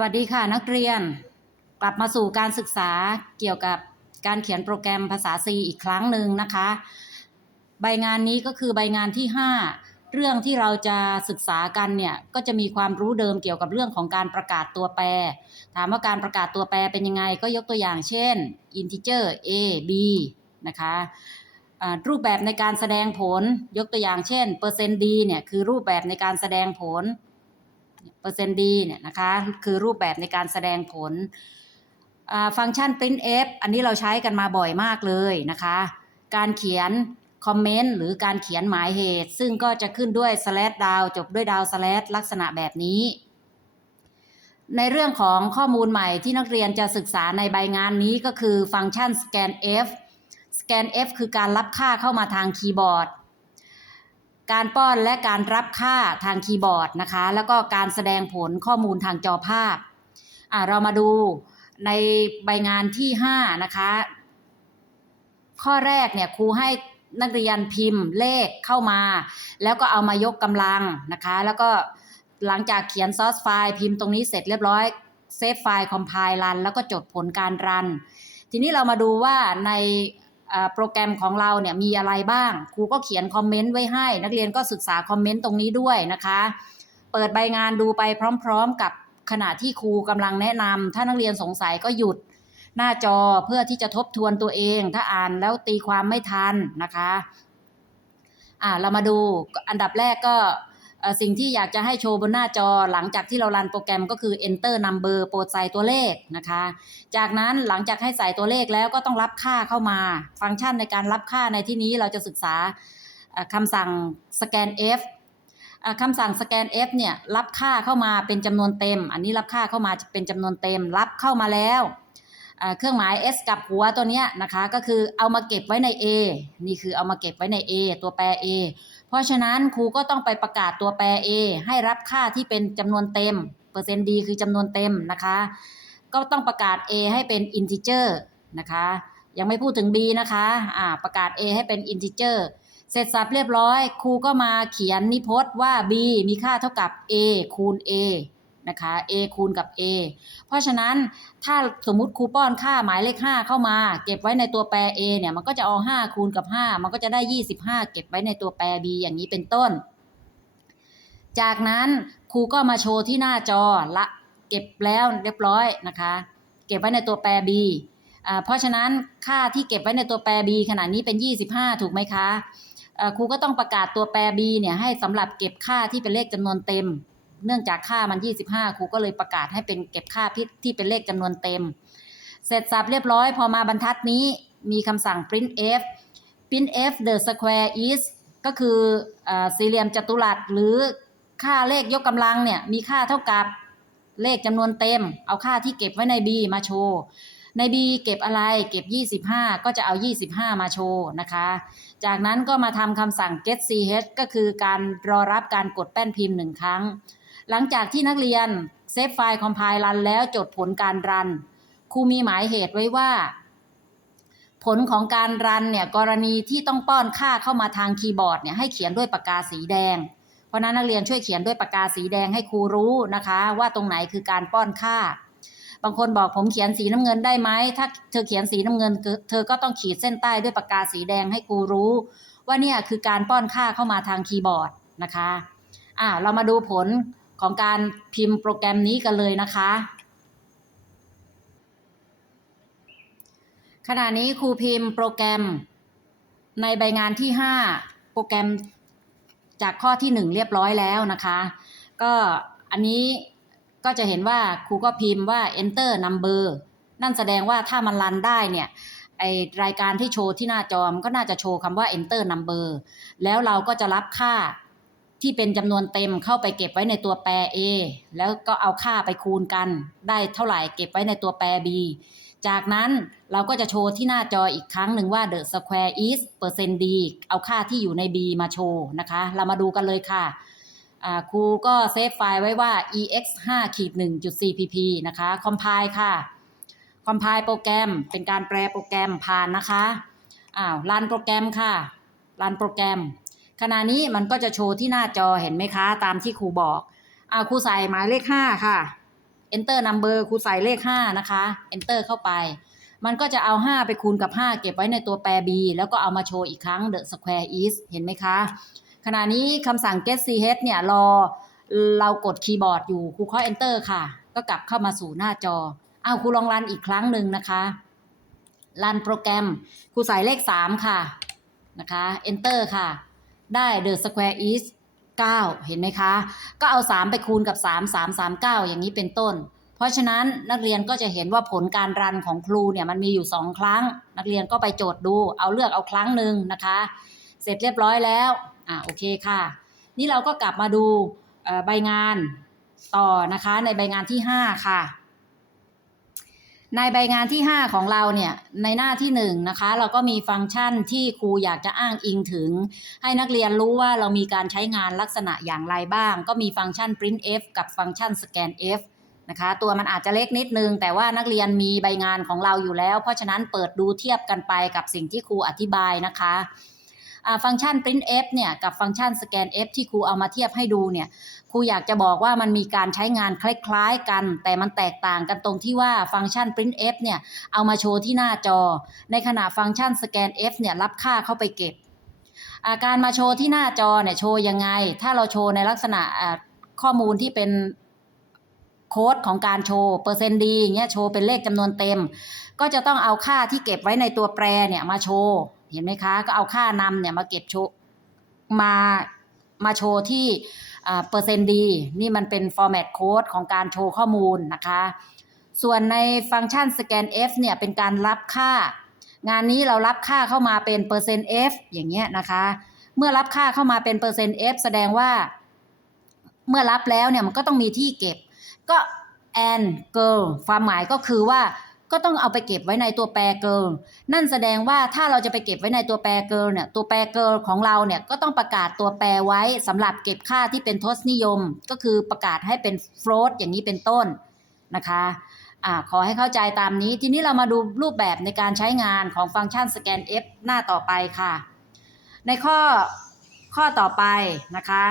วัสดีค่ะนักเรียน กลับมาสู่การศึกษาเกี่ยวกับการเขียนโปรแกรมภาษา C อีกครั้งหนึ่งนะคะ ใบงานนี้ก็คือใบงานที่ 5 เรื่องที่เราจะศึกษากันเนี่ยก็จะมีความรู้เดิมเกี่ยวกับเรื่องของการประกาศตัวแปร ถามว่าการประกาศตัวแปรเป็นยังไงก็ยกตัวอย่างเช่น integer a b นะคะรูปแบบในการแสดงผลยกตัวอย่างเช่น เปอร์เซ็นต์ d เนี่ยคือรูปแบบในการแสดงผล เปอร์เซ็นต์ดีเนี่ยนะคะ คือรูปแบบในการแสดงผลฟังก์ชัน printf อันนี้เราใช้กันมาบ่อยมากเลยนะคะ การเขียนคอมเมนต์หรือการเขียนหมายเหตุ ซึ่งก็จะขึ้นด้วย slash ดาวจบด้วยดาว slash ลักษณะแบบนี้ ในเรื่องของข้อมูลใหม่ที่นักเรียนจะศึกษาในใบงานนี้ก็คือฟังก์ชัน scanf scanf คือการรับค่าเข้ามาทางคีย์บอร์ด การป้อนและการรับค่าทางคีย์บอร์ดนะคะ แล้วก็การแสดงผลข้อมูลทางจอภาพอ่าเรามาดูในใบงานที่ 5 นะคะ ข้อแรกเนี่ยครูให้นักเรียนพิมพ์เลขเข้ามา แล้วก็เอามายกกำลังนะคะ แล้วก็หลังจากเขียนซอสไฟล์พิมพ์ตรงนี้เสร็จเรียบร้อยเซฟไฟล์คอมไพล์รันแล้วก็จดผลการรัน ทีนี้เรามาดูว่าใน โปรแกรมของเราเนี่ยมีอะไรบ้าง ครูก็เขียนคอมเมนต์ไว้ให้ นักเรียนก็ศึกษาคอมเมนต์ตรงนี้ด้วยนะคะ เปิดใบงานดูไปพร้อม ๆ กับขณะที่ครูกำลังแนะนำถ้านักเรียนสงสัยก็หยุดหน้าจอเพื่อที่จะทบทวนตัวเอง ถ้าอ่านแล้วตีความไม่ทันนะคะอ่าเรามาดูอันดับแรกก็ สิ่งที่อยากจะให้โชว์บนหน้าจอหลังจากที่เรารันโปรแกรมก็คือ enter number โปรดใส่ตัวเลขนะคะ จากนั้นหลังจากให้ใส่ตัวเลขแล้วก็ต้องรับค่าเข้ามา ฟังก์ชันในการรับค่าในที่นี้เราจะศึกษาคำสั่ง scan f คำสั่ง scan f เนี่ยรับค่าเข้ามาเป็นจำนวนเต็ม อันนี้รับค่าเข้ามาเป็นจำนวนเต็ม รับเข้ามาแล้วเอ่อเครื่องหมาย s กับหัวตัวเนี้ยนะคะ ก็คือเอามาเก็บไว้ใน a นี่คือเอามาเก็บไว้ใน a ตัวแปร a เพราะฉะนั้นครูก็ต้องไปประกาศตัวแปร a ให้รับค่าที่เป็นจำนวนเต็ม เปอร์เซ็นต์ดีคือจำนวนเต็มนะคะ ก็ต้องประกาศ a ให้เป็น integer นะคะ ยังไม่พูดถึง b นะคะอ่าประกาศ a ให้เป็น integer เสร็จสับเรียบร้อย ครูก็มาเขียนนิพจน์ว่า b มีค่าเท่ากับ a คูณ a นะคะ a คูณกับ a เพราะฉะนั้นถ้าสมมุติครูป้อนค่าหมายเลข 5 เข้ามา เก็บไว้ในตัวแปร a เนี่ยมันก็จะเอา 5 คูณกับ 5 มันก็จะได้ 25 เก็บไว้ในตัวแปร b อย่างนี้เป็นต้น จากนั้นครูก็มาโชว์ที่หน้าจอละเก็บแล้วเรียบร้อยนะคะ เก็บไว้ในตัวแปร b เพราะฉะนั้นค่าที่เก็บไว้ในตัวแปร b ขนาดนี้เป็น 25 ถูกไหมคะครูก็ต้องประกาศตัวแปร b เนี่ยให้สำหรับเก็บค่าที่เป็นเลขจำนวนเต็ม เนื่องจากค่ามัน 25 ครูก็เลยประกาศให้เป็นเก็บค่าที่ที่เป็นเลขจำนวนเต็ม เสร็จสับเรียบร้อย พอมาบรรทัดนี้มีคำสั่ง printf printf the square is ก็คืออสี่เหลี่ยมจัตุรัสหรือค่าเลขยกกำลังเนี่ยมีค่าเท่ากับเลขจำนวนเต็ม เอาค่าที่เก็บไว้ใน b มาโชว์ใน b เก็บอะไรเก็บ 25 ก็จะเอา 25 มาโชว์นะคะ จากนั้นก็มาทำคำสั่ง get ch ก็คือการรอรับการกดแป้นพิมพ์หนึ่งครั้ง หลังจากที่นักเรียนเซฟไฟล์คอมไพล์รันแล้วจดผลการรัน ครูมีหมายเหตุไว้ว่า ผลของการรันเนี่ยกรณีที่ต้องป้อนค่าเข้ามาทางคีย์บอร์ดเนี่ยให้เขียนด้วยปากกาสีแดง เพราะนั้นนักเรียนช่วยเขียนด้วยปากกาสีแดงให้ครูรู้นะคะ ว่าตรงไหนคือการป้อนค่า บางคนบอกผมเขียนสีน้ำเงินได้ไหมถ้าเธอเขียนสีน้ำเงิน เธอก็ต้องขีดเส้นใต้ด้วยปากกาสีแดงให้ครูรู้ ว่าเนี่ยคือการป้อนค่าเข้ามาทางคีย์บอร์ดนะคะอ่าเรามาดูผล ของการพิมพ์โปรแกรมนี้กันเลยนะคะ ขณะนี้ครูพิมพ์โปรแกรมในใบงานที่ 5 โปรแกรมจากข้อที่ 1 เรียบร้อยแล้วนะคะ ก็อันนี้ก็จะเห็นว่าครูก็พิมพ์ว่า enter number นั่นแสดงว่าถ้ามันรันได้เนี่ยไอรายการที่โชว์ที่หน้าจอมนก็น่าจะโชว์คำว่า enter number แล้วเราก็จะรับค่า ที่เป็นจำนวนเต็มเข้าไปเก็บไว้ในตัวแปร a แล้วก็เอาค่าไปคูณกัน ได้เท่าไหร่เก็บไว้ในตัวแปร b จากนั้นเราก็จะโชว์ที่หน้าจออีกครั้งหนึ่งว่า the square is percent d เอาค่าที่อยู่ใน b มาโชว์นะคะ เรามาดูกันเลยค่ะครูก็เซฟไฟล์ไว้ว่า ex 5ขีด1 cpp นะคะ compile ค่ะ compile โปรแกรมเป็นการแปลโปรแกรมผ่านนะคะอ้าวรันโปรแกรมค่ะรันโปรแกรม ขณะนี้มันก็จะโชว์ที่หน้าจอเห็นไหมคะ ตามที่ครูบอกอ้าวครูใส่หมายเลข5ค่ะ enter number ครูใส่เลข5นะคะ enter เข้าไป มันก็จะเอา 5 ไปคูณกับ 5 เก็บไว้ในตัวแปร b แล้วก็เอามาโชว์อีกครั้ง the square is เห็นไหมคะ ขณะนี้คำสั่ง get ch เนี่ยรอเรากดคีย์บอร์ดอยู่ครูเคาะ enter ค่ะ ก็กลับเข้ามาสู่หน้าจอเอาครูลองรันอีกครั้งหนึ่งนะคะรันโปรแกรมครูใส่เลข 3 ค่ะนะคะ enter ค่ะ ได้ the square is 9เห็นไหมคะ ก็เอา 3 ไปคูณกับ 3 3 3 9 อย่างนี้เป็นต้น เพราะฉะนั้นนักเรียนก็จะเห็นว่าผลการรันของครูเนี่ยมันมีอยู่ 2 ครั้ง นักเรียนก็ไปโจทย์ดู เอาเลือกเอาครั้งหนึ่งนะคะ เสร็จเรียบร้อยแล้ว อะโอเคค่ะ นี่เราก็กลับมาดูใบงานต่อนะคะในใบงานที่ 5 ค่ะ ในใบงานที่ 5 ของเราเนี่ยในหน้าที่ 1 นะคะ เราก็มีฟังก์ชันที่ครูอยากจะอ้างอิงถึง ให้นักเรียนรู้ว่าเรามีการใช้งานลักษณะอย่างไรบ้าง ก็มีฟังก์ชัน printf กับฟังก์ชัน scanf นะคะ ตัวมันอาจจะเล็กนิดนึง แต่ว่านักเรียนมีใบงานของเราอยู่แล้ว เพราะฉะนั้นเปิดดูเทียบกันไปกับสิ่งที่ครูอธิบายนะคะฟังก์ชัน printf เนี่ยกับฟังก์ชัน scanf ที่ครูเอามาเทียบให้ดูเนี่ย ครูอยากจะบอกว่ามันมีการใช้งานคล้ายๆกัน แต่มันแตกต่างกันตรงที่ว่าฟังก์ชัน printf เนี่ยเอามาโชว์ที่หน้าจอ ในขณะฟังก์ชัน scanf เนี่ยรับค่าเข้าไปเก็บ อาการมาโชว์ที่หน้าจอเนี่ยโชว์ยังไง ถ้าเราโชว์ในลักษณะข้อมูลที่เป็นโค้ดของการโชว์เปอร์เซ็นต์ดีเงี้ยโชว์เป็นเลขจำนวนเต็ม ก็จะต้องเอาค่าที่เก็บไว้ในตัวแปรเนี่ยมาโชว์ เห็นไหมคะ ก็เอาค่านำเนี่ยมาเก็บโชว์มา มาโชว์ที่เปอร์เซ็นต์ดี นี่มันเป็น format code ของการโชว์ข้อมูลนะคะ ส่วนในฟังก์ชัน scan f เนี่ยเป็นการรับค่า งานนี้เรารับค่าเข้ามาเป็นเปอร์เซ็นต์ f อย่างเงี้ยนะคะ เมื่อรับค่าเข้ามาเป็นเปอร์เซ็นต์ f แสดงว่า เมื่อรับแล้วเนี่ยมันก็ต้องมีที่เก็บ ก็ and girl ความหมายก็คือว่า ก็ต้องเอาไปเก็บไว้ในตัวแปร girl นั่นแสดงว่าถ้าเราจะไปเก็บไว้ในตัวแปร girl เนี่ยตัวแปร girl ของเราเนี่ยก็ต้องประกาศตัวแปรไว้สำหรับเก็บค่าที่เป็นทศนิยม ก็คือประกาศให้เป็น float อย่างนี้เป็นต้นนะคะอ่าขอให้เข้าใจตามนี้ ทีนี้เรามาดูรูปแบบในการใช้งานของฟังก์ชัน scanf หน้าต่อไปค่ะ ในข้อข้อต่อไปนะคะ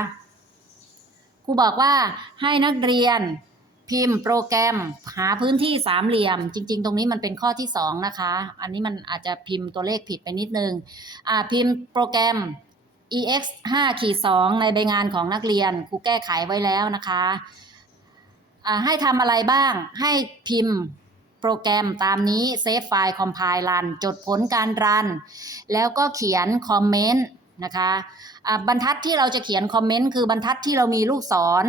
ครูบอกว่าให้นักเรียน พิมพ์โปรแกรมหาพื้นที่สามเหลี่ยม จริง ๆ ตรงนี้มันเป็นข้อที่สองนะคะ อันนี้มันอาจจะพิมพ์ตัวเลขผิดไปนิดนึงอ่าพิมพ์โปรแกรม ex 5ขีด2ในใบงานของนักเรียนครูแก้ไขไว้แล้วนะคะให้ทำอะไรบ้าง ให้พิมพ์โปรแกรมตามนี้ save file compile run จดผลการรัน แล้วก็เขียนคอมเมนต์นะคะอ่าบรรทัดที่เราจะเขียนคอมเมนต์คือบรรทัดที่เรามีลูกศร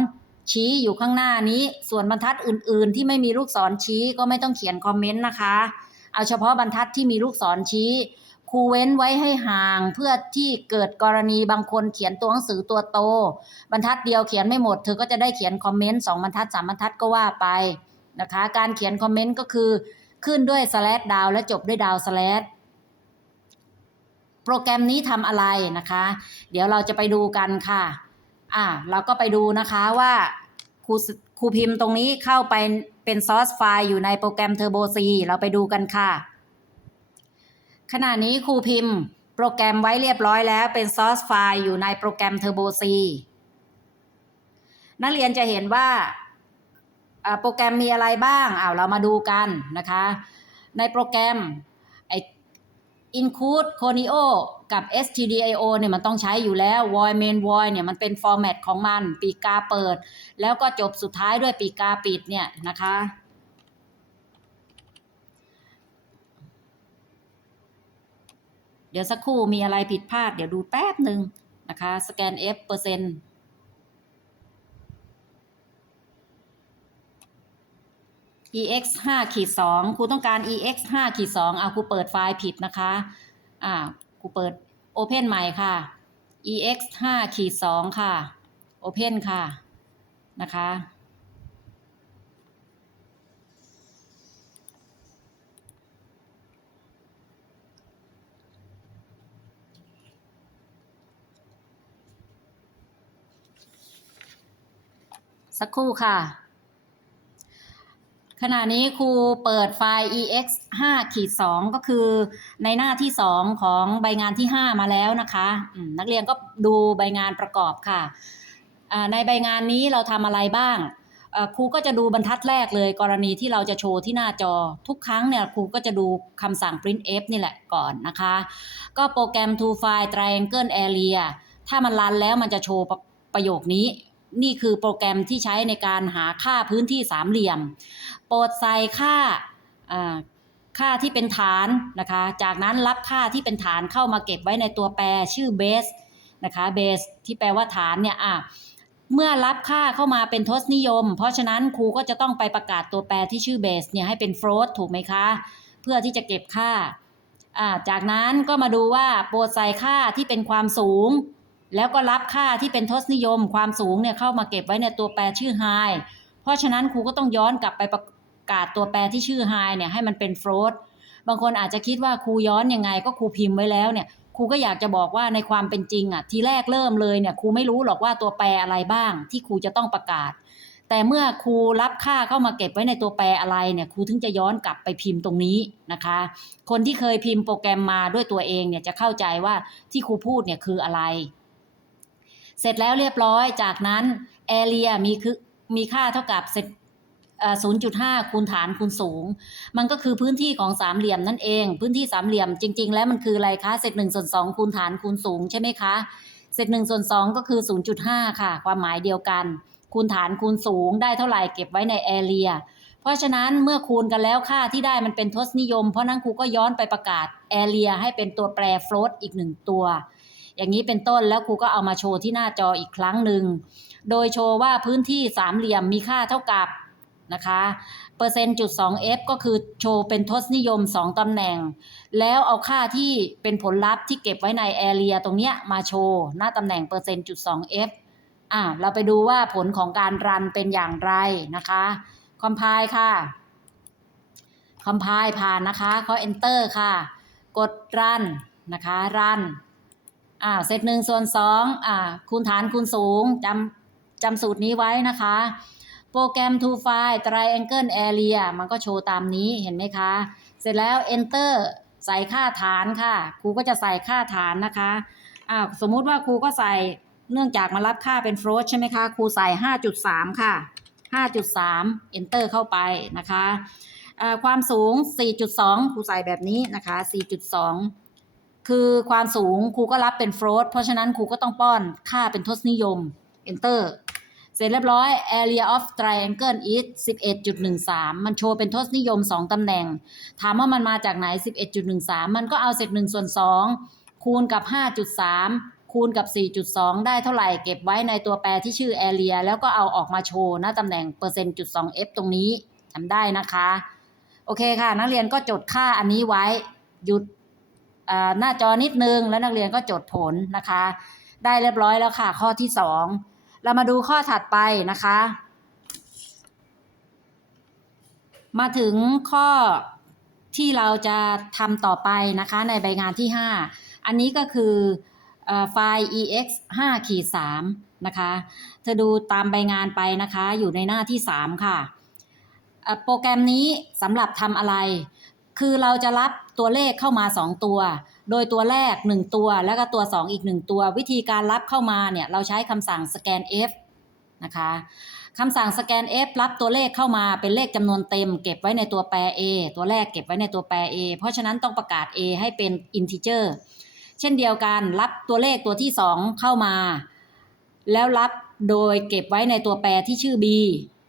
ชี้อยู่ข้างหน้านี้ ส่วนบรรทัดอื่น ๆ ที่ไม่มีลูกศรชี้ก็ไม่ต้องเขียนคอมเมนต์นะคะ เอาเฉพาะบรรทัดที่มีลูกศรชี้ครูเว้นไว้ให้ห่างเพื่อที่เกิดกรณีบางคนเขียนตัวหนังสือตัวโต บรรทัดเดียวเขียนไม่หมด เธอก็จะได้เขียนคอมเมนต์สองบรรทัดสามบรรทัดก็ว่าไปนะคะ การเขียนคอมเมนต์ก็คือขึ้นด้วยสแลดดาวและจบด้วยดาวสแลดโปรแกรมนี้ทำอะไรนะคะ เดี๋ยวเราจะไปดูกันค่ะ อ่าเราก็ไปดูนะคะว่าครูครูพิมพ์ตรงนี้เข้าไปเป็นซอสไฟล์อยู่ในโปรแกรม Turbo C เราไปดูกันค่ะ ขณะนี้ครูพิมพ์โปรแกรมไว้เรียบร้อยแล้วเป็นซอสไฟล์อยู่ในโปรแกรม Turbo C นักเรียนจะเห็นว่าอ่าโปรแกรมมีอะไรบ้างอ้าวเรามาดูกันนะคะ ในโปรแกรม include conio กับ stdio เนี่ยมันต้องใช้อยู่แล้ว void main void เนี่ยมันเป็น format ของมัน ปีกาเปิด แล้วก็จบสุดท้ายด้วยปีกาปิดเนี่ยนะคะ เดี๋ยวสักครู่มีอะไรผิดพลาดเดี๋ยวดูแป๊บหนึ่งนะคะ สแกน f เปอร์เซ็นต์ ex 5ขีด2ครูต้องการ ex 5ขีด2เอาครูเปิดไฟล์ผิดนะคะ อ่าครูเปิด open ใหม่ค่ะ ex 5ขีด2ค่ะ open ค่ะนะคะ สักครู่ค่ะ ขณะนี้ครูเปิดไฟล์ ex 5ขีด2ก็คือในหน้าที่ 2 ของใบงานที่ 5 มาแล้วนะคะนักเรียนก็ดูใบงานประกอบค่ะ ในใบงานนี้เราทำอะไรบ้างครูก็จะดูบรรทัดแรกเลย กรณีที่เราจะโชว์ที่หน้าจอ ทุกครั้งเนี่ยครูก็จะดูคำสั่ง print f นี่แหละก่อนนะคะ ก็โปรแกรม to file triangle area ถ้ามันรันแล้วมันจะโชว์ประโยคนี้ นี่คือโปรแกรมที่ใช้ในการหาค่าพื้นที่สามเหลี่ยม โปรดใส่ค่าค่าที่เป็นฐานนะคะ จากนั้นรับค่าที่เป็นฐานเข้ามาเก็บไว้ในตัวแปรชื่อ base นะคะ base ที่แปลว่าฐานเนี่ยอะเมื่อรับค่าเข้ามาเป็นทศนิยม เพราะฉะนั้นครูก็จะต้องไปประกาศตัวแปรที่ชื่อ base เนี่ยให้เป็น float ถูกไหมคะ เพื่อที่จะเก็บค่าอ่า จากนั้นก็มาดูว่าโปรดใส่ค่าที่เป็นความสูง แล้วก็รับค่าที่เป็นทศนิยมความสูงเนี่ยเข้ามาเก็บไว้ในตัวแปรชื่อ high เพราะฉะนั้นครูก็ต้องย้อนกลับไปประกาศตัวแปรที่ชื่อ high เนี่ยให้มันเป็น float บางคนอาจจะคิดว่าครูย้อนยังไงก็ครูพิมพ์ไว้แล้วเนี่ยครูก็อยากจะบอกว่าในความเป็นจริงอะทีแรกเริ่มเลยเนี่ยครูไม่รู้หรอกว่าตัวแปรอะไรบ้าง ที่ครูจะต้องประกาศ แต่เมื่อครูรับค่าเข้ามาเก็บไว้ในตัวแปรอะไรเนี่ยครูถึงจะย้อนกลับไปพิมพ์ตรงนี้นะคะ คนที่เคยพิมพ์โปรแกรมมาด้วยตัวเองเนี่ยจะเข้าใจว่าที่ครูพูดเนี่ยคืออะไร เสร็จแล้วเรียบร้อย จากนั้น area มีคือมีค่าเท่ากับเซต0.5 คูณฐานคูณสูง มันก็คือพื้นที่ของสามเหลี่ยมนั่นเอง พื้นที่สามเหลี่ยมจริง ๆ แล้วมันคืออะไรคะเศษหนึ่งส่วนสองคูณฐานคูณสูงใช่ไหมคะเศษหนึ่งส่วนสองก็คือ 0.5 ค่ะ ความหมายเดียวกัน คูณฐานคูณสูงได้เท่าไหร่เก็บไว้ใน area เพราะฉะนั้นเมื่อคูณกันแล้วค่าที่ได้มันเป็นทศนิยม เพราะนั้นครูก็ย้อนไปประกาศ area ให้เป็นตัวแปร float อีกหนึ่งตัว อย่างนี้เป็นต้นแล้วครูก็เอามาโชว์ที่หน้าจออีกครั้งหนึ่ง โดยโชว์ว่าพื้นที่สามเหลี่ยมมีค่าเท่ากับนะคะเปอร์เซ็นต์จุดสอง f ก็คือโชว์เป็นทศนิยม 2 ตำแหน่ง แล้วเอาค่าที่เป็นผลลัพธ์ที่เก็บไว้ในแอเรียตรงเนี้ยมาโชว์หน้าตำแหน่งเปอร์เซ็นต์จุดสอง f อะเราไปดูว่าผลของการรันเป็นอย่างไรนะคะคอมไพล์ค่ะคอมไพล์ผ่านนะคะเขา enter ค่ะ กดรันนะคะรัน อ่าเซตหนึ่งส่วนสองอ่าคูณฐานคูณสูงจำจำสูตรนี้ไว้นะคะ โปรแกรม to file triangle area มันก็โชว์ตามนี้เห็นไหมคะ เสร็จแล้ว enter ใส่ค่าฐานค่ะ ครูก็จะใส่ค่าฐานนะคะอ่าสมมุติว่าครูก็ใส่เนื่องจากมารับค่าเป็น float ใช่ไหมคะ ครูใส่ 5.3 ค่ะ 5.3 enter เข้าไปนะคะอ่าความสูง 4.2 ครูใส่แบบนี้นะคะ 4.2 คือความสูงครูก็รับเป็น float เพราะฉะนั้นครูก็ต้องป้อนค่าเป็นทศนิยม enter เสร็จเรียบร้อย area of triangle is 11.13 มันโชว์เป็นทศนิยม 2 ตำแหน่ง ถามว่ามันมาจากไหน 11.13 มันก็เอาเศษ1ส่วน 2 คูณกับ 5.3 คูณกับ 4.2 ได้เท่าไหร่ เก็บไว้ในตัวแปรที่ชื่อ area แล้วก็เอาออกมาโชว์หน้าตำแหน่งเปอร์เซ็นต์จุด2 f ตรงนี้ทำได้นะคะ โอเคค่ะ นักเรียนก็จดค่าอันนี้ไว้ หยุด หน้าจอนิดนึง แล้วนักเรียนก็จดผลนะคะ ได้เรียบร้อยแล้วค่ะ ข้อที่สองเรามาดูข้อถัดไปนะคะ มาถึงข้อที่เราจะทำต่อไปนะคะ ในใบงานที่ 5 อันนี้ก็คือเอ่อไฟล์ ex 5ขีด3นะคะ เธอดูตามใบงานไปนะคะ อยู่ในหน้าที่ 3 ค่ะ โปรแกรมนี้สำหรับทำอะไร คือเราจะรับตัวเลขเข้ามา 2 ตัว โดยตัวแรก 1 ตัว แล้วก็ตัว 2 อีก 1 ตัว วิธีการรับเข้ามาเนี่ยเราใช้คำสั่ง scan f นะคะคำสั่ง scan f รับตัวเลขเข้ามาเป็นเลขจำนวนเต็ม เก็บไว้ในตัวแปร a ตัวแรกเก็บไว้ในตัวแปร a เพราะฉะนั้นต้องประกาศ a ให้เป็น integer เช่นเดียวกันรับตัวเลขตัวที่ 2 เข้ามา แล้วรับโดยเก็บไว้ในตัวแปรที่ชื่อ b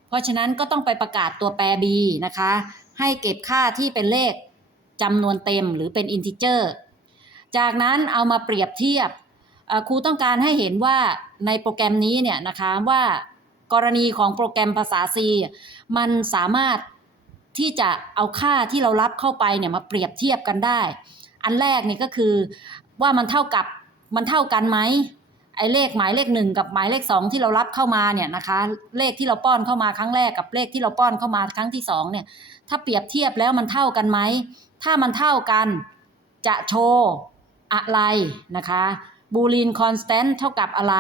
เพราะฉะนั้นก็ต้องไปประกาศตัวแปร b นะคะ ให้เก็บค่าที่เป็นเลขจำนวนเต็มหรือเป็น integer จากนั้นเอามาเปรียบเทียบครูต้องการให้เห็นว่าในโปรแกรมนี้เนี่ยนะคะว่ากรณีของโปรแกรมภาษา C มันสามารถที่จะเอาค่าที่เรารับเข้าไปเนี่ยมาเปรียบเทียบกันได้ อันแรกนี่ก็คือว่ามันเท่ากับมันเท่ากันไหมไอ้เลขหมายเลขหนึ่งกับหมายเลขสองที่เรารับเข้ามาเนี่ยนะคะเลขที่เราป้อนเข้ามาครั้งแรกกับเลขที่เราป้อนเข้ามาครั้งที่สองเนี่ย ถ้าเปรียบเทียบแล้วมันเท่ากันไหม ถ้ามันเท่ากันจะโชว์อะไรนะคะบูลีนคอนสแตนต์เท่ากับอะไร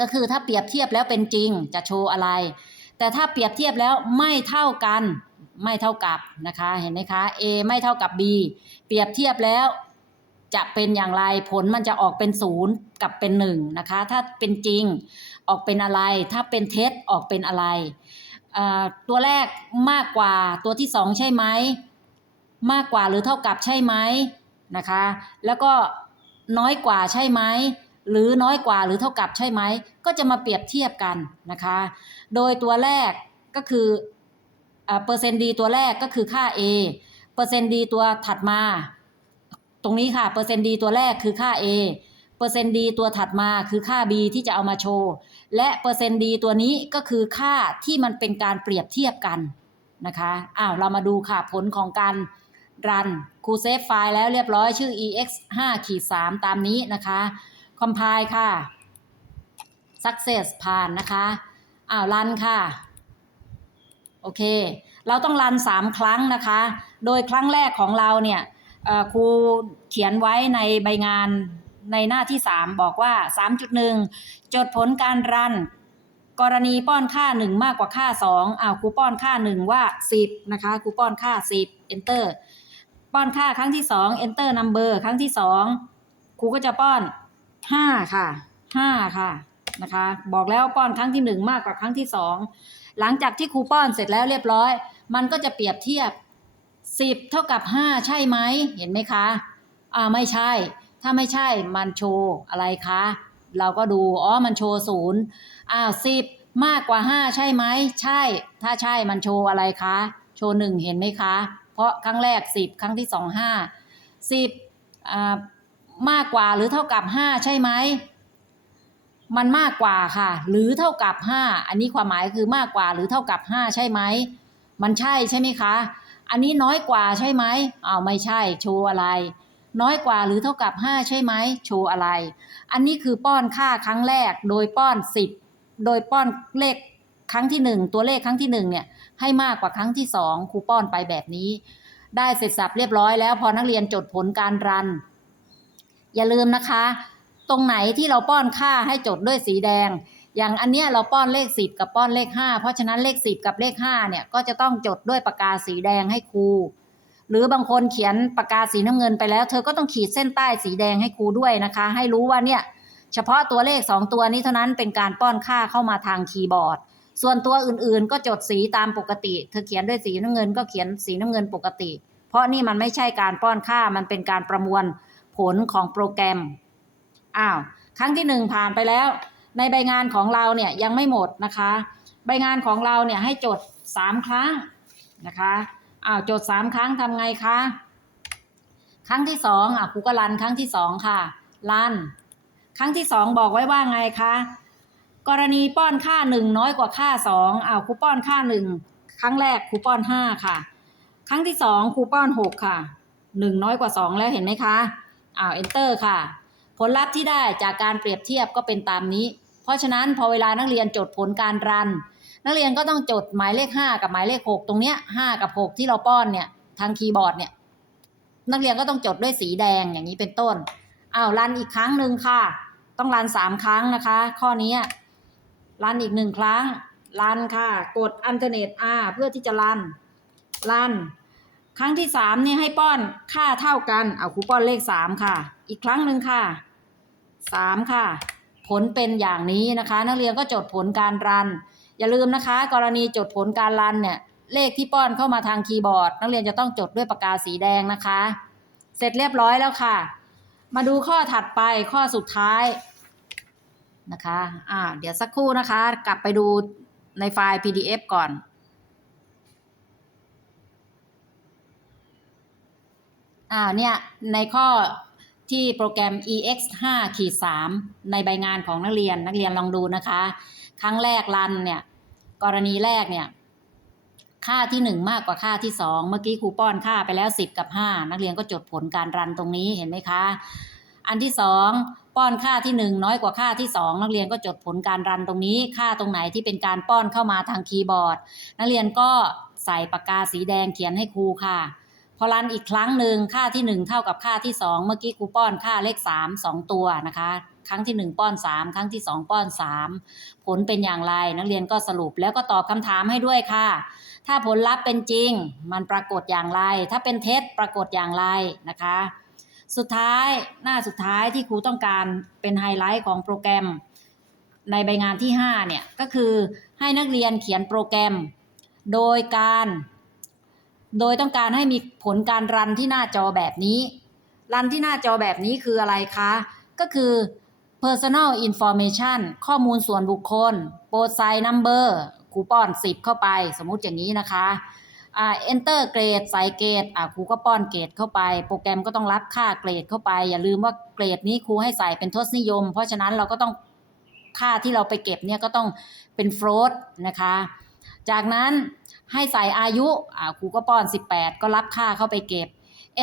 ก็คือถ้าเปรียบเทียบแล้วเป็นจริงจะโชว์อะไร แต่ถ้าเปรียบเทียบแล้วไม่เท่ากันไม่เท่ากับนะคะเห็นไหมคะ A ไม่เท่ากับ B เปรียบเทียบแล้วจะเป็นอย่างไรผลมันจะออกเป็นศูนย์กับเป็นหนึ่งนะคะ ถ้าเป็นจริงออกเป็นอะไร ถ้าเป็นเท็จออกเป็นอะไร ตัวแรกมากกว่าตัวที่สองใช่ไหมมากกว่าหรือเท่ากับใช่ไหมนะคะ แล้วก็น้อยกว่าใช่ไหมหรือน้อยกว่าหรือเท่ากับใช่ไหมก็จะมาเปรียบเทียบกันนะคะ โดยตัวแรกก็คือเอ่อเปอร์เซ็นต์ดีตัวแรกก็คือค่า A เปอร์เซ็นต์ดีตัวถัดมา ตรงนี้ค่ะเปอร์เซ็นต์ดีตัวแรกคือค่า A เปอร์เซ็นต์ดีตัวถัดมาคือค่า B ที่จะเอามาโชว์ และเปอร์เซ็นต์ดีตัวนี้ก็คือค่าที่มันเป็นการเปรียบเทียบกันนะคะอ้าวเรามาดูค่ะผลของการรันครูเซฟไฟล์แล้วเรียบร้อยชื่อ ex 5ขีด3ตามนี้นะคะ compile ค่ะ success ผ่านนะคะอ้าวรันค่ะ โอเค เราต้องรัน 3 ครั้งนะคะ โดยครั้งแรกของเราเนี่ยครูเขียนไว้ในใบงาน ในหน้าที่ 3 บอกว่า 3.1 จดผลการรัน กรณีป้อนค่า 1 มากกว่าค่า 2อ้าวครูป้อนค่า 1 ว่า 10 นะคะครูป้อนค่า 10 enter ป้อนค่าครั้งที่ 2 enter number ครั้งที่ 2ครูก็จะป้อน 5 ค่ะ 5 ค่ะนะคะ บอกแล้วป้อนครั้งที่ 1 มากกว่าครั้งที่ 2 หลังจากที่ครูป้อนเสร็จแล้วเรียบร้อย มันก็จะเปรียบเทียบ 10 เท่ากับ 5 ใช่ไหมเห็นไหมคะอ่าไม่ใช่ ถ้าไม่ใช่มันโชว์อะไรคะ เราก็ดูอ๋อมันโชว์ศูนย์อ้าวสิบมากกว่า5ใช่ไหมใช่ ถ้าใช่มันโชว์อะไรคะ โชว์หนึ่งเห็นไหมคะ เพราะครั้งแรก10ครั้งที่สองห้าสิบอ่ามากกว่าหรือเท่ากับ5ใช่ไหมมันมากกว่าค่ะ หรือเท่ากับ 5 อันนี้ความหมายคือมากกว่าหรือเท่ากับ 5 ใช่ไหม มันใช่ใช่ไหมคะ อันนี้น้อยกว่าใช่ไหมอ้าวไม่ใช่โชว์อะไร น้อยกว่าหรือเท่ากับ 5 ใช่ไหมโชว์อะไร อันนี้คือป้อนค่าครั้งแรกโดยป้อน 10 โดยป้อนเลขครั้งที่ 1 ตัวเลขครั้งที่ 1 เนี่ย ให้มากกว่าครั้งที่ 2 ครูป้อนไปแบบนี้ ได้เสร็จสับเรียบร้อยแล้วพอนักเรียนจดผลการรัน อย่าลืมนะคะ ตรงไหนที่เราป้อนค่าให้จดด้วยสีแดง อย่างอันเนี้ยเราป้อนเลข 10 กับป้อนเลข 5 เพราะฉะนั้นเลข 10 กับเลข5เนี่ยก็จะต้องจดด้วยปากกาสีแดงให้ครู หรือบางคนเขียนปากกาสีน้ำเงินไปแล้ว เธอก็ต้องขีดเส้นใต้สีแดงให้ครูด้วยนะคะ ให้รู้ว่าเนี่ยเฉพาะตัวเลข 2 ตัวนี้เท่านั้นเป็นการป้อนค่าเข้ามาทางคีย์บอร์ด ส่วนตัวอื่นๆ ก็จดสีตามปกติ เธอเขียนด้วยสีน้ำเงินก็เขียนสีน้ำเงินปกติ เพราะนี่มันไม่ใช่การป้อนค่ามันเป็นการประมวลผลของโปรแกรมอ้าวครั้งที่หนึ่งผ่านไปแล้ว ในใบงานของเราเนี่ยยังไม่หมดนะคะ ใบงานของเราเนี่ยให้จดสามครั้งนะคะ อ้าวจดสามครั้งทำไงคะ ครั้งที่สองอะครูก็รันครั้งที่สองค่ะ รัน ครั้งที่สองบอกไว้ว่าไงคะ กรณีป้อนค่าหนึ่งน้อยกว่าค่าสองอ้าวครูป้อนค่าหนึ่งครั้งแรกครูป้อนห้าค่ะ ครั้งที่สองครูป้อนหกค่ะหนึ่งน้อยกว่าสองแล้วเห็นไหมคะอ้าว enter ค่ะ ผลลัพธ์ที่ได้จากการเปรียบเทียบก็เป็นตามนี้ เพราะฉะนั้นพอเวลานักเรียนจดผลการรัน นักเรียนก็ต้องจดหมายเลข 5 กับหมายเลข 6 ตรงเนี้ย5กับ 6 ที่เราป้อนเนี่ยทางคีย์บอร์ดเนี่ย นักเรียนก็ต้องจดด้วยสีแดงอย่างนี้เป็นต้นอ้าวรันอีกครั้งหนึ่งค่ะ ต้องรันสามครั้งนะคะ ข้อนี้รันอีกหนึ่งครั้งรันค่ะ กดอันเทอร์เน็ตอาเพื่อที่จะรันรันครั้งที่สามนี่ให้ป้อนค่าเท่ากันเอาครูป้อนเลขสามค่ะ อีกครั้งหนึ่งค่ะสามค่ะ ผลเป็นอย่างนี้นะคะ นักเรียนก็จดผลการรัน อย่าลืมนะคะ กรณีจดผลการรันเนี่ยเลขที่ป้อนเข้ามาทางคีย์บอร์ด นักเรียนจะต้องจดด้วยปากกาสีแดงนะคะ เสร็จเรียบร้อยแล้วค่ะ มาดูข้อถัดไปข้อสุดท้ายนะคะอ่าเดี๋ยวสักครู่นะคะ กลับไปดูในไฟล์ PDF ก่อนอ่าเนี่ยในข้อที่โปรแกรม ex 5ขีด3ในใบงานของนักเรียนนักเรียนลองดูนะคะ ครั้งแรกรันเนี่ย กรณีแรกเนี่ย ค่าที่หนึ่งมากกว่าค่าที่สองเมื่อกี้ครูป้อนค่าไปแล้วสิบกับห้านักเรียนก็จดผลการรันตรงนี้เห็นไหมคะ อันที่สองป้อนค่าที่หนึ่งน้อยกว่าค่าที่สองนักเรียนก็จดผลการรันตรงนี้ ค่าตรงไหนที่เป็นการป้อนเข้ามาทางคีย์บอร์ด นักเรียนก็ใส่ปากกาสีแดงเขียนให้ครูค่ะพอรันอีกครั้งหนึ่งค่าที่หนึ่งเท่ากับค่าที่สองเมื่อกี้ครูป้อนค่าเลขสามสองตัวนะคะ ครั้งที่หนึ่งป้อนสามครั้งที่สองป้อนสามผลเป็นอย่างไรนักเรียนก็สรุปแล้วก็ตอบคำถามให้ด้วยค่ะ ถ้าผลลัพธ์เป็นจริง มันปรากฏอย่างไร ถ้าเป็นเท็จปรากฏอย่างไรนะคะ สุดท้ายหน้าสุดท้ายที่ครูต้องการเป็นไฮไลท์ของโปรแกรม ในใบงานที่5เนี่ยก็คือให้นักเรียนเขียนโปรแกรม โดยการโดยต้องการให้มีผลการรันที่หน้าจอแบบนี้ รันที่หน้าจอแบบนี้คืออะไรคะ ก็คือ personal information ข้อมูลส่วนบุคคล โปรไซน์ number ครูป้อน 10 เข้าไป สมมุติอย่างนี้นะคะอ่า enter grade ใส่เกรดอ่าครูก็ป้อนเกรดเข้าไป โปรแกรมก็ต้องรับค่าเกรดเข้าไป อย่าลืมว่าเกรดนี้ครูให้ใส่เป็นทศนิยม เพราะฉะนั้นเราก็ต้องค่าที่เราไปเก็บเนี่ยก็ต้องเป็น float นะคะ จากนั้นให้ใส่อายุอ่าครูก็ป้อน 18 ก็รับค่าเข้าไปเก็บ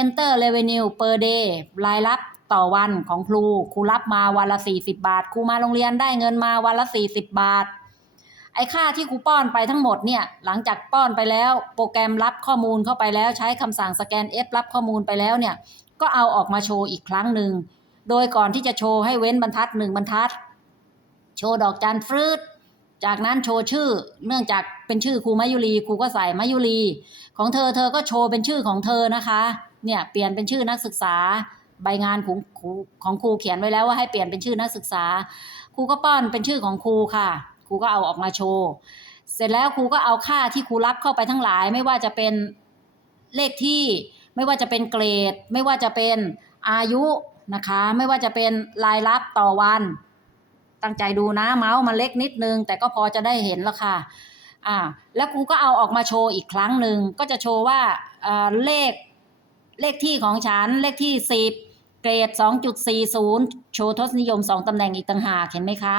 enter revenue per day รายรับ ต่อวันของครูครูรับมาวันละ40บาทครูมาโรงเรียนได้เงินมาวันละ40บาท ไอ้ค่าที่ครูป้อนไปทั้งหมดเนี่ยหลังจากป้อนไปแล้ว โปรแกรมรับข้อมูลเข้าไปแล้ว ใช้คำสั่งสแกน F รับข้อมูลไปแล้วเนี่ยก็เอาออกมาโชว์อีกครั้งหนึ่งโดยก่อนที่จะโชว์ให้เว้นบรรทัดหนึ่งบรรทัด โชว์ดอกจันฟรืดจากนั้นโชว์ชื่อ เนื่องจากเป็นชื่อครูมายุรีครูก็ใส่มายุรี ของเธอเธอก็โชว์เป็นชื่อของเธอนะคะ เนี่ยเปลี่ยนเป็นชื่อนักศึกษา ใบงานของครูของครูเขียนไว้แล้วว่าให้เปลี่ยนเป็นชื่อนักศึกษา ครูก็ป้อนเป็นชื่อของครูค่ะ ครูก็เอาออกมาโชว์ เสร็จแล้วครูก็เอาค่าที่ครูรับเข้าไปทั้งหลาย ไม่ว่าจะเป็นเลขที่ ไม่ว่าจะเป็นเกรด ไม่ว่าจะเป็นอายุนะคะ ไม่ว่าจะเป็นรายรับต่อวัน ตั้งใจดูนะเมาส์มันเล็กนิดนึง แต่ก็พอจะได้เห็นแล้วค่ะอ่าแล้วครูก็เอาออกมาโชว์อีกครั้งหนึ่งก็จะโชว์ว่าอ่าเลขเลขที่ของฉันเลขที่สิบ เกรด 2.40 โชว์ทศนิยม 2ตำแหน่งอีกต่างหากเห็นไหมคะ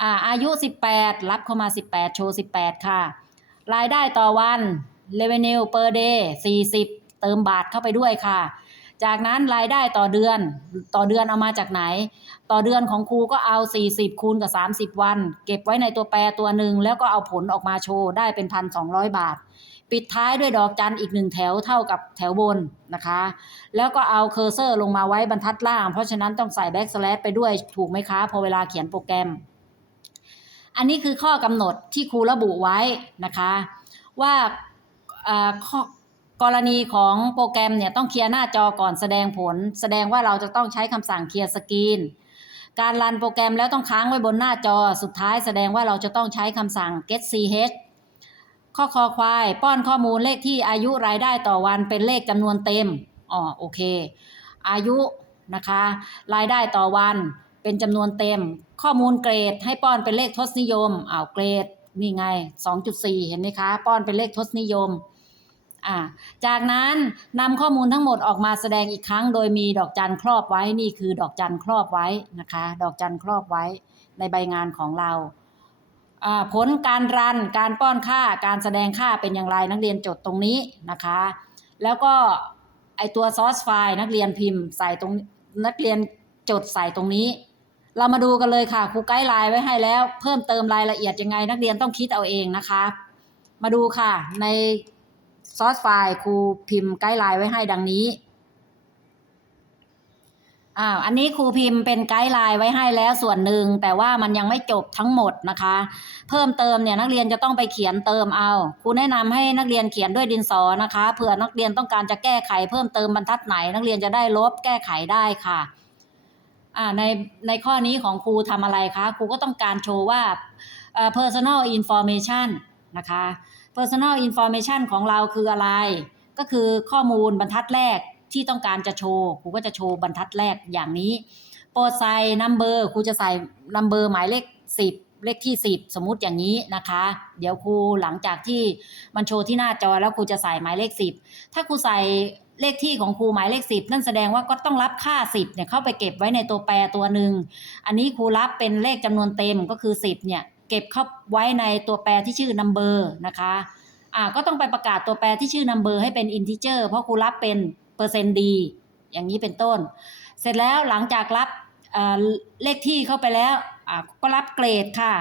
อาอายุ 18 รับเข้ามา 18 โชว์ 18 ค่ะ รายได้ต่อวัน revenue per day 40 เติมบาทเข้าไปด้วยค่ะ จากนั้นรายได้ต่อเดือน ต่อเดือนเอามาจากไหน ต่อเดือนของครูก็เอา 40 คูณกับ 30 วัน เก็บไว้ในตัวแปรตัวหนึ่งแล้วก็เอาผลออกมาโชว์ได้เป็น 1,200 บาท ปิดท้ายด้วยดอกจันอีกหนึ่งแถวเท่ากับแถวบนนะคะ แล้วก็เอาเคอร์เซอร์ลงมาไว้บรรทัดล่าง เพราะฉะนั้นต้องใส่แบ็กสแลชไปด้วยถูกไหมคะ พอเวลาเขียนโปรแกรม อันนี้คือข้อกำหนดที่ครูระบุไว้นะคะ ว่าข้อกรณีของโปรแกรมเนี่ยต้องเคลียร์หน้าจอก่อนแสดงผล แสดงว่าเราจะต้องใช้คำสั่งเคลียร์สกรีนการรันโปรแกรมแล้วต้องค้างไว้บนหน้าจอสุดท้ายแสดงว่าเราจะต้องใช้คำสั่ง get ch ข้อคอควาย ป้อนข้อมูลเลขที่อายุรายได้ต่อวันเป็นเลขจำนวนเต็มอ๋อโอเค อายุนะคะ รายได้ต่อวันเป็นจำนวนเต็ม ข้อมูลเกรดให้ป้อนเป็นเลขทศนิยมอ้าวเกรดนี่ไง 2.4 เห็นไหมคะ ป้อนเป็นเลขทศนิยมอ่าจากนั้นนำข้อมูลทั้งหมดออกมาแสดงอีกครั้ง โดยมีดอกจันครอบไว้นี่คือดอกจันครอบไว้นะคะ ดอกจันครอบไว้ในใบงานของเราอ่า ผลการรันการป้อนค่าการแสดงค่าเป็นอย่างไรนักเรียนจดตรงนี้นะคะ แล้วก็ไอตัวซอสไฟล์นักเรียนพิมพ์ใส่ตรงนักเรียนจดใส่ตรงนี้ เรามาดูกันเลยค่ะครูไกด์ไลน์ไว้ให้แล้ว เพิ่มเติมรายละเอียดยังไง นักเรียนต้องคิดเอาเองนะคะ มาดูค่ะในซอสไฟล์ครูพิมพ์ไกด์ไลน์ไว้ให้ดังนี้ อ้าวอันนี้ครูพิมพ์เป็นไกด์ไลน์ไว้ให้แล้วส่วนหนึ่ง แต่ว่ามันยังไม่จบทั้งหมดนะคะ เพิ่มเติมเนี่ยนักเรียนจะต้องไปเขียนเติมเอาครูแนะนำให้นักเรียนเขียนด้วยดินสอนะคะเผื่อนักเรียนต้องการจะแก้ไขเพิ่มเติมบรรทัดไหน นักเรียนจะได้ลบแก้ไขได้ค่ะอ่าในในข้อนี้ของครูทำอะไรคะครูก็ต้องการโชว์ว่าเอ่อ personal information นะคะ personal information ของเราคืออะไร ก็คือข้อมูลบรรทัดแรก ที่ต้องการจะโชว์ครูก็จะโชว์บรรทัดแรกอย่างนี้โปรดใส่ number ครูจะใส่ number หมายเลข10เลขที่ 10 สมมุติอย่างนี้นะคะ เดี๋ยวครูหลังจากที่มันโชว์ที่หน้าจอแล้วครูจะใส่หมายเลข 10 ถ้าครูใส่เลขที่ของครูหมายเลข 10 นั่นแสดงว่าก็ต้องรับค่า 10เนี่ยเข้าไปเก็บไว้ในตัวแปรตัวหนึ่งอันนี้ครูรับเป็นเลขจำนวนเต็มก็คือ 10เนี่ยเก็บเข้าไว้ในตัวแปรที่ชื่อ number นะคะอ่าก็ต้องไปประกาศตัวแปรที่ชื่อ number ให้เป็น integer เพราะครูรับเป็น เปอร์เซ็นต์ดี อย่างนี้เป็นต้น เสร็จแล้วหลังจากรับเเลขที่เข้าไปแล้วก็รับเกรดค่ะ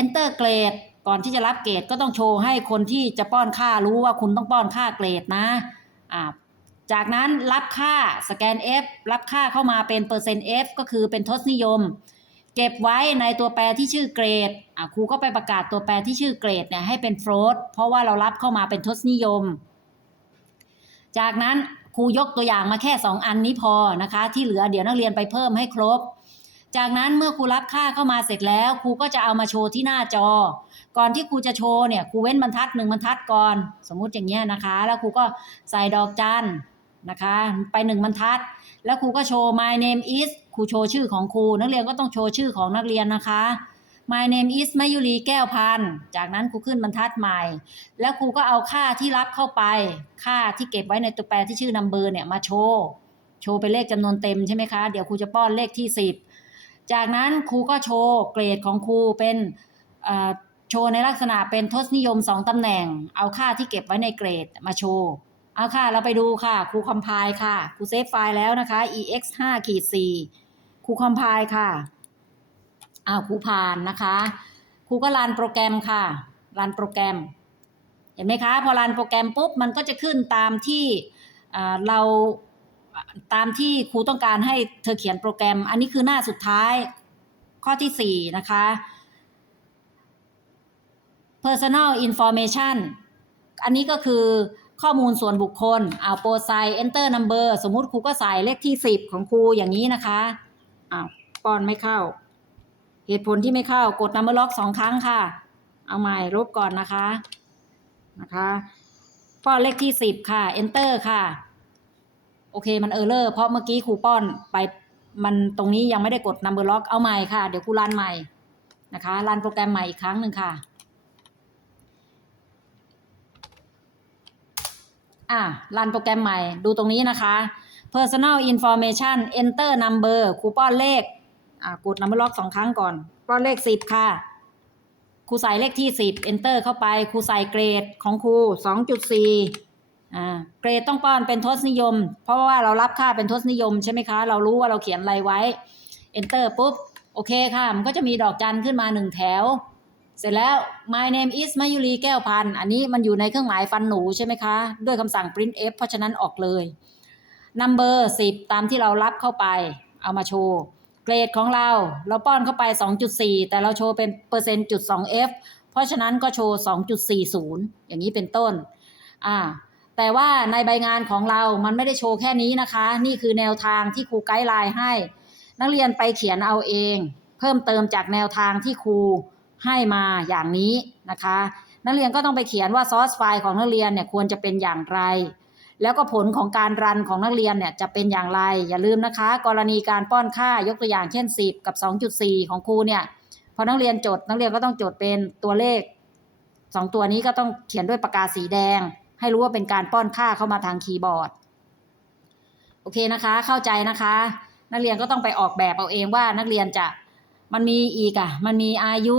enter เกรดก่อนที่จะรับเกรดก็ต้องโชว์ให้คนที่จะป้อนค่ารู้ว่าคุณต้องป้อนค่าเกรดนะจากนั้นรับค่าสแกน F รับค่าเข้ามาเป็นเปอร์เซ็นต์ F ก็คือเป็นทศนิยม เก็บไว้ในตัวแปรที่ชื่อเกรดครูก็ไปประกาศตัวแปรที่ชื่อเกรดเนี่ยให้เป็น float เพราะว่าเรารับเข้ามาเป็นทศนิยม จากนั้น ครูยกตัวอย่างมาแค่สองอันนี้พอนะคะ ที่เหลือเดี๋ยวนักเรียนไปเพิ่มให้ครบ จากนั้นเมื่อครูรับค่าเข้ามาเสร็จแล้วครูก็จะเอามาโชว์ที่หน้าจอ ก่อนที่ครูจะโชว์เนี่ยครูเว้นบรรทัดหนึ่งบรรทัดก่อน สมมุติอย่างเงี้ยนะคะ แล้วครูก็ใส่ดอกจันนะคะไปหนึ่งบรรทัด แล้วครูก็โชว์ my name is ครูโชว์ชื่อของครูนักเรียนก็ต้องโชว์ชื่อของนักเรียนนะคะ my name is มายุรีแก้วพันจากนั้นครูขึ้นบรรทัดใหม่ แล้วครูก็เอาค่าที่รับเข้าไป ค่าที่เก็บไว้ในตัวแปรที่ชื่อ number เนี่ยมาโชว์ โชว์เป็นเลขจำนวนเต็มใช่ไหมคะ เดี๋ยวครูจะป้อนเลขที่ 10 จากนั้นครูก็โชว์เกรดของครูเป็นโชว์ในลักษณะเป็นทศนิยม 2 ตำแหน่ง เอาค่าที่เก็บไว้ในเกรดมาโชว์ เอาค่ะ เราไปดูค่ะ ครูคอมไพล์ค่ะ ครูเซฟไฟล์แล้วนะคะ ex 5ขีด4ครูคอมไพล์ค่ะ อ้าวครูผ่านนะคะครูก็รันโปรแกรมค่ะรันโปรแกรม เห็นไหมคะ พอรันโปรแกรมปุ๊บมันก็จะขึ้นตามที่เราตามที่ครูต้องการให้เธอเขียนโปรแกรม อันนี้คือหน้าสุดท้ายข้อที่ 4 นะคะ personal information อันนี้ก็คือข้อมูลส่วนบุคคล เอาโปรไซ enter number สมมุติครูก็ใส่เลขที่ 10 ของครูอย่างนี้นะคะอ้าวป้อนไม่เข้า เหตุผลที่ไม่เข้ากด number lock สองครั้งค่ะ เอาใหม่ลบก่อนนะคะนะคะป้อนเลขที่10ค่ะ enter ค่ะ โอเคมันเออร์เลอร์เพราะเมื่อกี้ครูป้อนไปมันตรงนี้ยังไม่ได้กด number lock เอาใหม่ค่ะ เดี๋ยวครูรันใหม่นะคะรันโปรแกรมใหม่อีกครั้งหนึ่งค่ะอะรันโปรแกรมใหม่ดูตรงนี้นะคะ personal information enter number คูปอนเลข อะกด number lock สองครั้งก่อนป้อนเลขสิบค่ะครูใส่เลขที่สิบ enter เข้าไปครูใส่เกรดของครูสองจุดสี่อ่าเกรดต้องป้อนเป็นทศนิยม เพราะว่าเรารับค่าเป็นทศนิยมใช่ไหมคะ เรารู้ว่าเราเขียนอะไรไว้ enter ปุ๊บ โอเคค่ะ มันก็จะมีดอกจันขึ้นมาหนึ่งแถว เสร็จแล้ว my name is มายุรีแก้วพันอันนี้มันอยู่ในเครื่องหมายฟันหนูใช่ไหมคะ ด้วยคำสั่ง print f เพราะฉะนั้นออกเลย number 10 ตามที่เรารับเข้าไป เอามาโชว์ เกรดของเรา เราป้อนเข้าไป 2.4 แต่เราโชว์เป็นเปอร์เซ็นต์จุด 2f เพราะฉะนั้นก็โชว์ 2.40 อย่างนี้เป็นต้น อ่า แต่ว่าในใบงานของเรา มันไม่ได้โชว์แค่นี้นะคะ นี่คือแนวทางที่ครูไกด์ไลน์ให้ นักเรียนไปเขียนเอาเอง เพิ่มเติมจากแนวทางที่ครูให้มาอย่างนี้นะคะ นักเรียนก็ต้องไปเขียนว่าซอสไฟล์ของนักเรียนเนี่ยควรจะเป็นอย่างไร แล้วก็ผลของการรันของนักเรียนเนี่ยจะเป็นอย่างไร อย่าลืมนะคะ กรณีการป้อนค่ายกตัวอย่างเช่น 10 กับ 2.4 ของครูเนี่ยพอนักเรียนจดนักเรียนก็ต้องจดเป็นตัวเลข 2 ตัวนี้ก็ต้องเขียนด้วยปากกาสีแดง ให้รู้ว่าเป็นการป้อนค่าเข้ามาทางคีย์บอร์ดโอเคนะคะ เข้าใจนะคะ นักเรียนก็ต้องไปออกแบบเอาเองว่านักเรียนจะมันมีอีกอะมันมีอายุ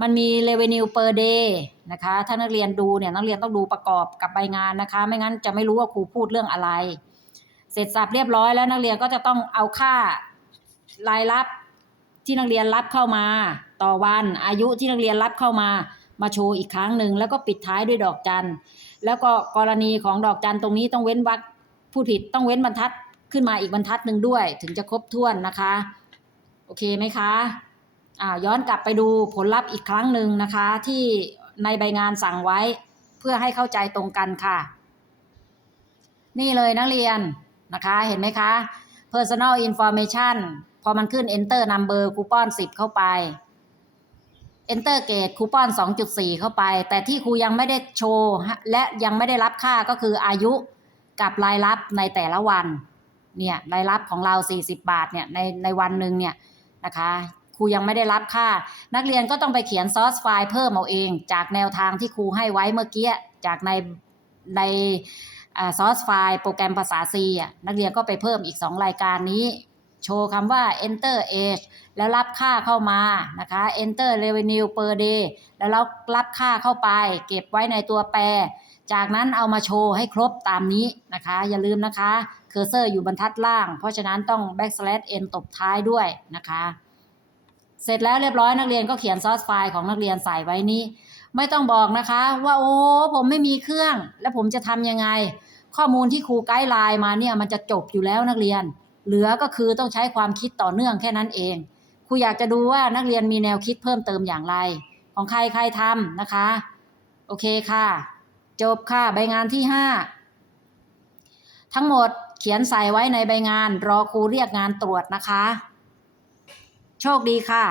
มันมี revenue per day นะคะ ถ้านักเรียนดูเนี่ยนักเรียนต้องดูประกอบกับใบงานนะคะ ไม่งั้นจะไม่รู้ว่าครูพูดเรื่องอะไร เสร็จสับเรียบร้อยแล้วนักเรียนก็จะต้องเอาค่ารายรับที่นักเรียนรับเข้ามา ต่อวันอายุที่นักเรียนรับเข้ามามาโชว์อีกครั้งหนึ่งแล้วก็ปิดท้ายด้วยดอกจันแล้วก็กรณีของดอกจันตรงนี้ต้องเว้นวรรคผู้ผิดต้องเว้นบรรทัดขึ้นมาอีกบรรทัดหนึ่งด้วย ถึงจะครบถ้วนนะคะ โอเคไหมคะอ่าย้อนกลับไปดูผลลัพธ์อีกครั้งหนึ่งนะคะ ที่ ในใบงานสั่งไว้ เพื่อให้เข้าใจตรงกันค่ะ นี่เลยนักเรียนนะคะเห็นไหมคะ personal information พอมันขึ้น enter number คูปอน10 เข้าไป enter grade คูปอน2.4 เข้าไป แต่ที่ครูยังไม่ได้โชว์และยังไม่ได้รับค่าก็คืออายุกับรายรับในแต่ละวันเนี่ยรายรับของเรา 40 บาทเนี่ยในในวันหนึ่งเนี่ยนะคะ ครูยังไม่ได้รับค่า นักเรียนก็ต้องไปเขียนซอสไฟล์เพิ่มเอาเอง จากแนวทางที่ครูให้ไว้เมื่อกี้จากในในซอสไฟล์โปรแกรมภาษา C อะนักเรียนก็ไปเพิ่มอีก 2 รายการนี้ โชว์คำว่า enter age แล้วรับค่าเข้ามานะคะ enter revenue per day แล้วเรารับค่าเข้าไป เก็บไว้ในตัวแปร จากนั้นเอามาโชว์ให้ครบตามนี้นะคะ อย่าลืมนะคะ เคอร์เซอร์อยู่บรรทัดล่าง เพราะฉะนั้นต้อง backslash n ตบท้ายด้วยนะคะ เสร็จแล้วเรียบร้อยนักเรียนก็เขียนซอสไฟล์ของนักเรียนใส่ไว้นี้ ไม่ต้องบอกนะคะ ว่าโอ้ผมไม่มีเครื่อง แล้วผมจะทำยังไง ข้อมูลที่ครูไกด์ไลน์มาเนี่ยมันจะจบอยู่แล้วนักเรียน เหลือก็คือต้องใช้ความคิดต่อเนื่องแค่นั้นเองครูอยากจะดูว่านักเรียนมีแนวคิดเพิ่มเติมอย่างไร ของใครใครทำนะคะ โอเคค่ะ จบค่ะใบงานที่ห้าทั้งหมดเขียนใส่ไว้ในใบงาน รอครูเรียกงานตรวจนะคะ โชคดีค่ะ